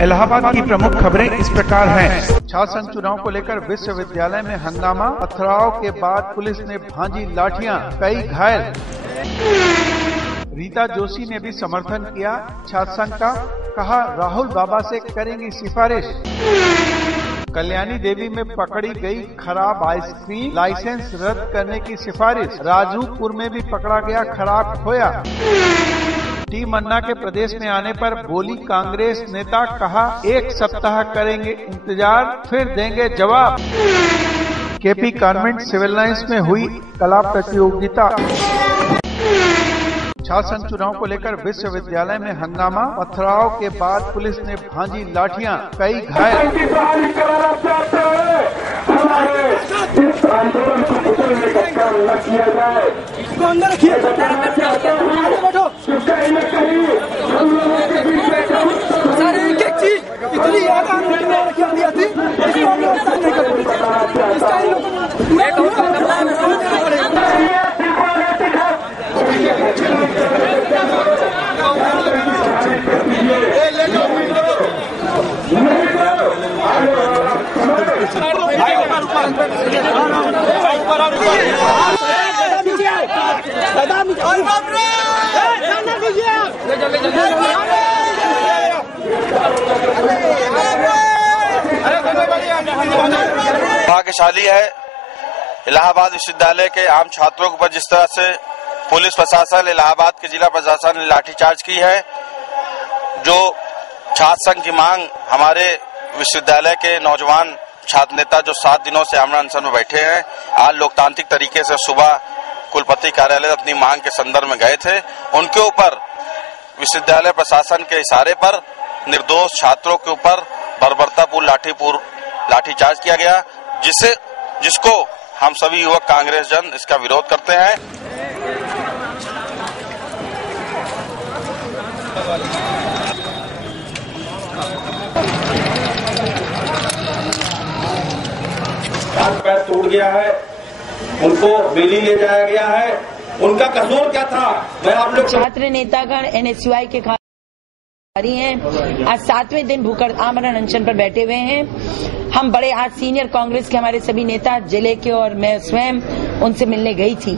इलाहाबाद की प्रमुख खबरें इस प्रकार हैं। छात्र संघ चुनाव को लेकर विश्वविद्यालय में हंगामा, पथराव के बाद पुलिस ने भांजी लाठियां, कई घायल। रीता जोशी ने भी समर्थन किया छात्र संघ का, कहा राहुल बाबा से करेंगी सिफारिश। कल्याणी देवी में पकड़ी गई खराब आइसक्रीम, लाइसेंस रद्द करने की सिफारिश। राजूपुर में भी पकड़ा गया खराब खोया। टी मन्ना के प्रदेश में आने पर बोली कांग्रेस नेता, कहा 1 सप्ताह करेंगे इंतजार, फिर देंगे जवाब। केपी कॉन्वेंट सिविल लाइंस में हुई कला प्रतियोगिता। छात्र संघ चुनाव को लेकर विश्वविद्यालय में हंगामा, पथराव के बाद पुलिस ने भांजी लाठियां, कई घायल। इसको अंदर रखिए, सारे एक एक चीज इतनी ज्यादा आती इसको हम लोग साथ नहीं कर भाग्यशाली है इलाहाबाद विश्वविद्यालय के आम छात्रों के ऊपर जिस तरह से पुलिस प्रशासन, इलाहाबाद के जिला प्रशासन ने लाठीचार्ज की है। जो छात्र संघ की मांग हमारे विश्वविद्यालय के नौजवान छात्र नेता जो 7 दिनों से आमरण अनशन में बैठे हैं, आज लोकतांत्रिक तरीके से सुबह कुलपति कार्यालय अपनी मांग के संदर्भ में गए थे। उनके ऊपर विश्वविद्यालय प्रशासन के इशारे पर निर्दोष छात्रों के ऊपर बर्बरतापूर्ण लाठीचार्ज किया गया, जिसको हम सभी युवक कांग्रेस जन इसका विरोध करते हैं। पैर तोड़ गया है, उनको बेली ले जाया गया है, उनका कसूर क्या था? मैं आप लोग छात्र नेतागण एनएसयूआई के हैं, आज 7वें दिन भूखड़ आमरण अनशन पर बैठे हुए हैं। हम बड़े आज सीनियर कांग्रेस के हमारे सभी नेता जिले के और मैं स्वयं उनसे मिलने गई थी।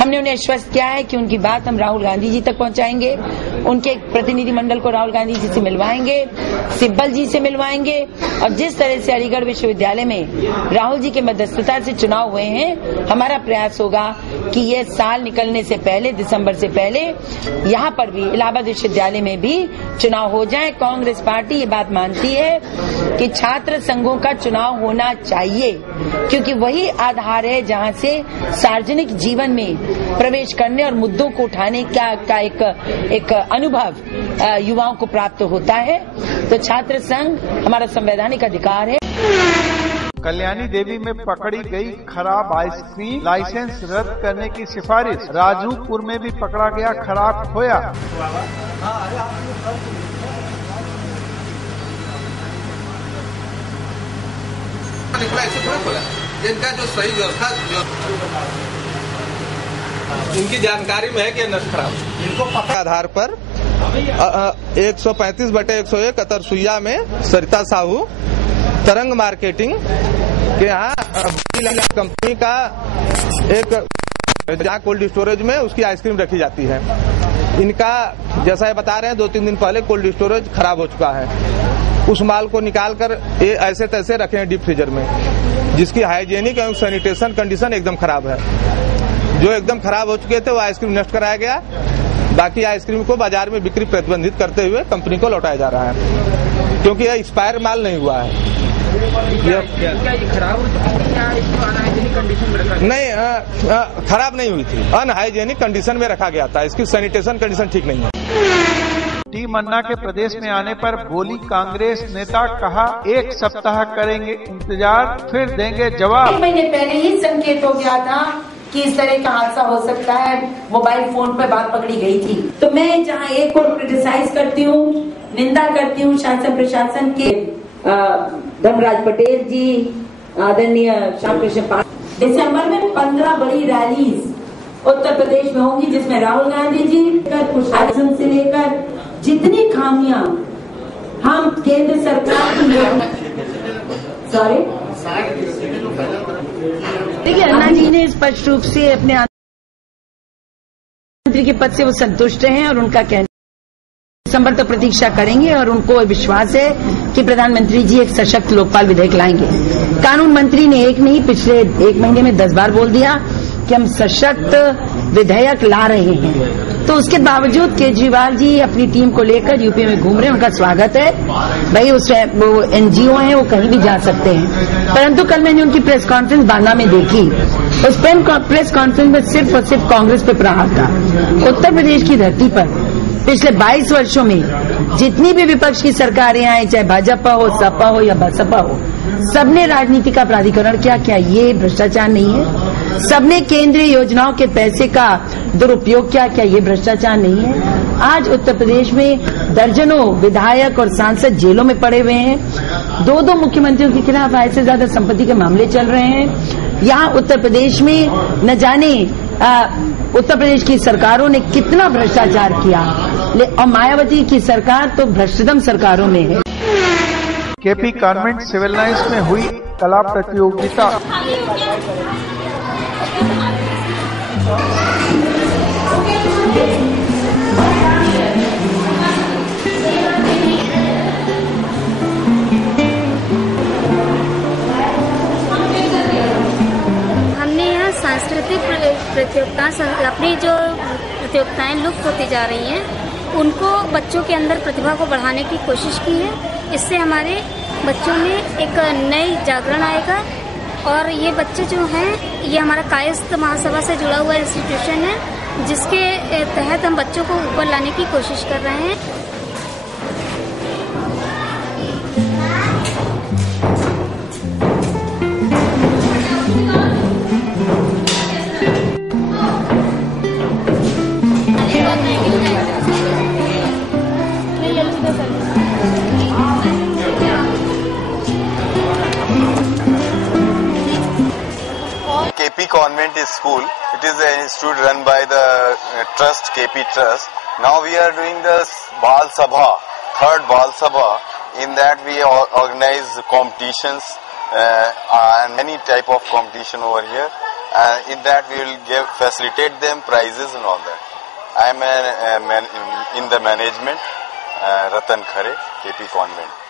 हमने उन्हें आश्वस्त किया है कि उनकी बात हम राहुल गांधी जी तक पहुंचाएंगे, उनके प्रतिनिधि मंडल को राहुल गांधी जी से मिलवाएंगे, सिब्बल जी से मिलवाएंगे। और जिस तरह से अलीगढ़ विश्वविद्यालय में राहुल जी के मध्यस्थता से चुनाव हुए हैं, हमारा प्रयास होगा कि ये साल निकलने से पहले, दिसंबर से पहले यहाँ पर भी इलाहाबाद विश्वविद्यालय में भी चुनाव हो जाए। कांग्रेस पार्टी ये बात मानती है कि छात्र संघों का चुनाव होना चाहिए, क्योंकि वही आधार है जहाँ से सार्वजनिक जीवन में प्रवेश करने और मुद्दों को उठाने का एक अनुभव युवाओं को प्राप्त होता है। तो छात्र संघ हमारा संवैधानिक अधिकार है। कल्याणी देवी में पकड़ी गई खराब आइसक्रीम, लाइसेंस रद्द करने की सिफारिश। राजूपुर में भी पकड़ा गया खराब खोया। जिनका जो सही व्यवस्था इनकी जानकारी में है कि नष्ट खराब, इनको पता आधार पर 135/101 अतरसुइया में सरिता साहू तरंग मार्केटिंग के यहाँ कंपनी का एक जहाँ कोल्ड स्टोरेज में उसकी आइसक्रीम रखी जाती है। इनका जैसा ये बता रहे हैं 2-3 दिन पहले कोल्ड स्टोरेज खराब हो चुका है। उस माल को निकालकर ये ऐसे तैसे रखे हैं डीप फ्रीजर में, जिसकी हाइजीनिक एवं सैनिटेशन कंडीशन एकदम खराब है। जो एकदम खराब हो चुके थे वो आइसक्रीम नष्ट कराया गया। बाकी आइसक्रीम को बाजार में बिक्री प्रतिबंधित करते हुए कंपनी को लौटाया जा रहा है, क्योंकि यह एक्सपायर माल नहीं हुआ है। नहीं, खराब नहीं हुई थी, अनहाइजेनिक कंडीशन में रखा गया था। इसकी सैनिटेशन कंडीशन ठीक नहीं है। टी मन्ना के प्रदेश में आने पर बोली कांग्रेस नेता, कहा 1 सप्ताह करेंगे इंतजार, फिर देंगे जवाब। 1 महीने पहले ही संकेत हो गया था कि इस तरह का हादसा हो सकता है। मोबाइल फोन पर बात पकड़ी गई थी। तो मैं जहां एक को क्रिटिसाइज करती हूँ, निंदा करती हूँ शासन प्रशासन के, धर्मराज पटेल जी, आदरणीय श्याम कृष्ण पाठक। दिसंबर में 15 बड़ी रैलीज उत्तर प्रदेश में होंगी, जिसमें राहुल गांधी जी आसन से लेकर जितनी खामियां हम केंद्र सरकार की देखिए, अन्ना जी ने स्पष्ट रूप से अपने मंत्री के पद से वो संतुष्ट हैं और उनका कहना दिसंबर तक प्रतीक्षा करेंगे और उनको विश्वास है कि प्रधानमंत्री जी एक सशक्त लोकपाल विधेयक लाएंगे। कानून मंत्री ने एक नहीं, पिछले 1 महीने में 10 बार बोल दिया कि हम सशक्त विधेयक ला रहे हैं। तो उसके बावजूद केजरीवाल जी अपनी टीम को लेकर यूपी में घूम रहे हैं। उनका स्वागत है भाई, वो एनजीओ हैं, वो कहीं भी जा सकते हैं। परंतु कल मैंने उनकी प्रेस कॉन्फ्रेंस बांदा में देखी। उस प्रेस कॉन्फ्रेंस में सिर्फ और सिर्फ कांग्रेस पे प्रहार था। उत्तर प्रदेश की धरती पर पिछले 22 वर्षों में जितनी भी विपक्ष की सरकारें आई, चाहे भाजपा हो, सपा हो या बसपा हो, सबने राजनीति का प्राधिकरण किया। क्या ये भ्रष्टाचार नहीं है? सबने केंद्रीय योजनाओं के पैसे का दुरुपयोग किया। क्या ये भ्रष्टाचार नहीं है? आज उत्तर प्रदेश में दर्जनों विधायक और सांसद जेलों में पड़े हुए हैं। 2 मुख्यमंत्रियों के खिलाफ आय से ज्यादा संपत्ति के मामले चल रहे हैं। यहाँ उत्तर प्रदेश में न जाने उत्तर प्रदेश की सरकारों ने कितना भ्रष्टाचार किया, और मायावती की सरकार तो भ्रष्टतम सरकारों में है। केपी कॉन्वेंट सिविल लाइंस में हुई कला प्रतियोगिता। हमने यहाँ सांस्कृतिक प्रतियोगिता, अपनी जो प्रतियोगिताएं लुप्त होती जा रही हैं, उनको बच्चों के अंदर प्रतिभा को बढ़ाने की कोशिश की है। इससे हमारे बच्चों में एक नई जागरण आएगा और ये बच्चे जो हैं, ये हमारा कायस्थ महासभा से जुड़ा हुआ इंस्टीट्यूशन है, जिसके तहत हम बच्चों को ऊपर लाने की कोशिश कर रहे हैं। KP Convent School. It is an institute run by the trust, KP Trust. Now we are doing the Bal Sabha, third Bal Sabha. In that we organize competitions and many type of competition over here. In that we will facilitate them prizes and all that. I am in the management, Ratan Khare, KP Convent.